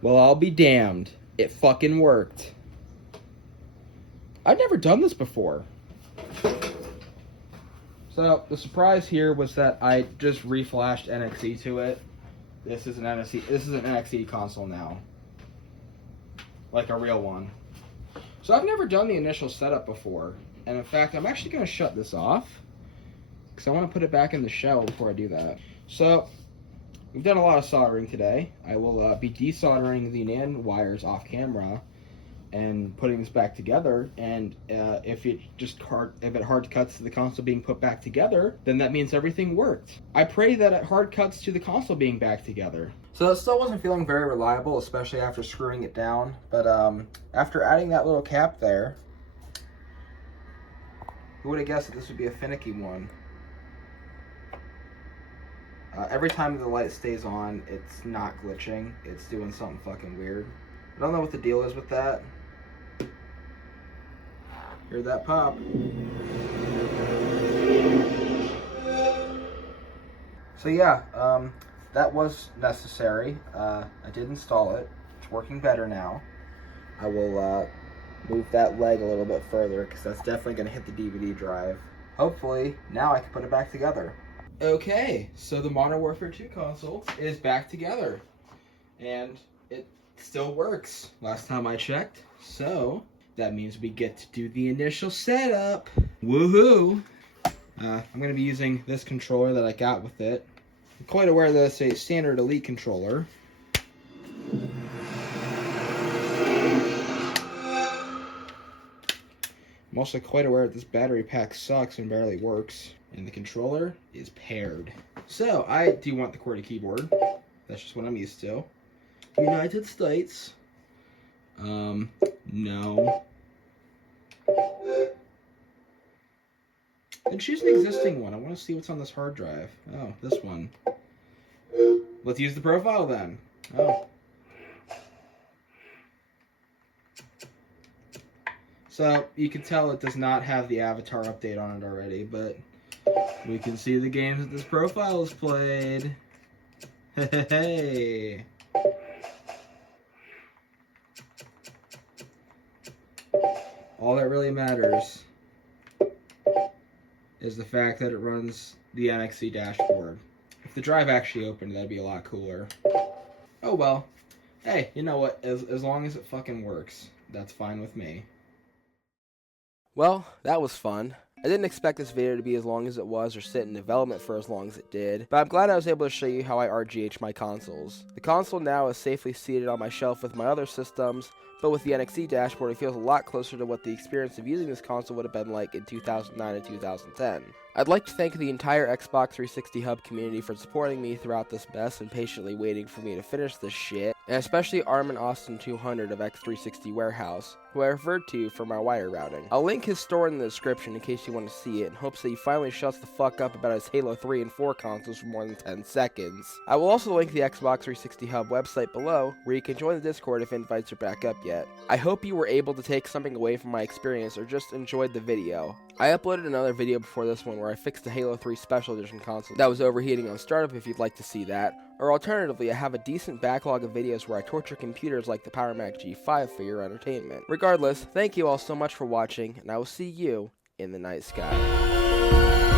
Well, I'll be damned. It fucking worked. I've never done this before. So, the surprise here was that I just reflashed NXE to it. This is an NXE console now. Like a real one. So I've never done the initial setup before. And in fact, I'm actually going to shut this off. Because I want to put it back in the shell before I do that. So, we've done a lot of soldering today. I will be desoldering the NAND wires off camera and putting this back together. And if it hard cuts to the console being put back together, then that means everything worked. I pray that it hard cuts to the console being back together. So that still wasn't feeling very reliable, especially after screwing it down. But after adding that little cap there, who would have guessed that this would be a finicky one? Every time the light stays on, it's not glitching. It's doing something fucking weird. I don't know what the deal is with that. Hear that pop. So yeah, that was necessary. I did install it. It's working better now. I will move that leg a little bit further because that's definitely going to hit the DVD drive. Hopefully, now I can put it back together. Okay, so the Modern Warfare 2 console is back together. And it still works, last time I checked. So, that means we get to do the initial setup. Woohoo! I'm going to be using this controller that I got with it. I'm quite aware that it's a standard Elite controller. I'm also quite aware that this battery pack sucks and barely works. And the controller is paired. So, I do want the QWERTY keyboard. That's just what I'm used to. United States. No. Then choose an existing one. I want to see what's on this hard drive. Oh, this one. Let's use the profile then. Oh. So, you can tell it does not have the avatar update on it already, but we can see the games that this profile has played. Hey. All that really matters is the fact that it runs the NXT dashboard. If the drive actually opened, that'd be a lot cooler. Oh well. Hey, you know what? As long as it fucking works, that's fine with me. Well, that was fun. I didn't expect this video to be as long as it was or sit in development for as long as it did, but I'm glad I was able to show you how I RGH my consoles. The console now is safely seated on my shelf with my other systems, but with the NXT dashboard it feels a lot closer to what the experience of using this console would have been like in 2009 and 2010. I'd like to thank the entire Xbox 360 Hub community for supporting me throughout this mess and patiently waiting for me to finish this shit, and especially Armin Austin 200 of X360 Warehouse, who I referred to for my wire routing. I'll link his store in the description in case you want to see it, in hopes that he finally shuts the fuck up about his Halo 3 and 4 consoles for more than 10 seconds. I will also link the Xbox 360 Hub website below, where you can join the Discord if invites are back up yet. I hope you were able to take something away from my experience or just enjoyed the video. I uploaded another video before this one where I fixed the Halo 3 Special Edition console that was overheating on startup if you'd like to see that, or alternatively I have a decent backlog of videos where I torture computers like the PowerMac G5 for your entertainment. Regardless, thank you all so much for watching, and I will see you in the night sky.